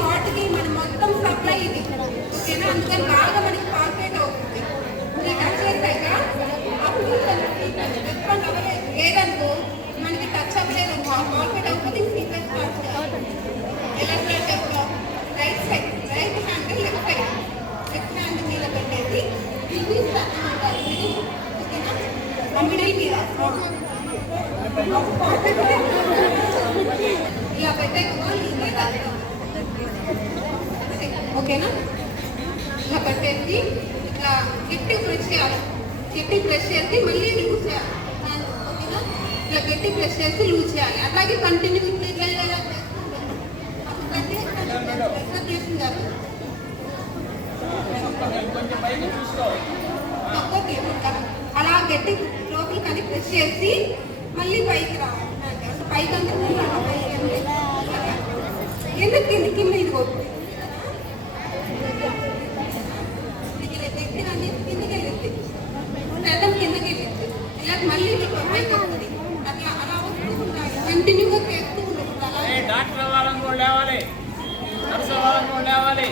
హార్ట్కి మన మొత్తం సప్లై ఇది ఓకేనా. అందుకని బాగా మనకి పాల్పేట్ అవుతుంది. ఇది టచ్ చేశాక అప్పుడు రెస్పాండ్ అవ్వలేదు లేదనుకో, మనకి టచ్ అవ్వలేదు పాల్పేట్ అవ్వకపోతే సీక్వెన్స్ స్టార్ట్ చేయాలి. ఎలా స్టార్ట్ చేస్తాం? Right side, right hand left side, left hand మీద పెట్టేసి ఓకేనా. మిడిల్ మీద ఇలా పెట్టేసుకోవాలి. ఓకేనా. ఇలా పెట్టేసి ఇట్లా గట్టి ప్రెస్ చేయాలి. గట్టి ప్రెస్ చేసి మళ్ళీ లూజ్ చేయాలి. ఓకేనా. ఇట్లా గట్టి ప్రెస్ చేసి లూజ్ చేయాలి. అట్లాగే కంటిన్యూ ఇట్లా చేస్తుంది. అలా గట్టి లోపల కానీ ప్రెస్ చేసి మళ్ళీ పైకి రావాలి. పైకి అంటే ఎందుకు కింద కింద ఇది కొడుతుంది కిందకి వెళ్ళింది, రథం కిందకి వెళ్ళింది. ఇలా మళ్ళీ పైకి వస్తుంది. అట్లా అలా వస్తూ ఉండాలి. కంటిన్యూగా చేస్తూ ఉంటుంది. డాక్టర్ వాళ్ళని కూడా లేవాలి, నర్సు వాళ్ళని కూడా లేవాలి.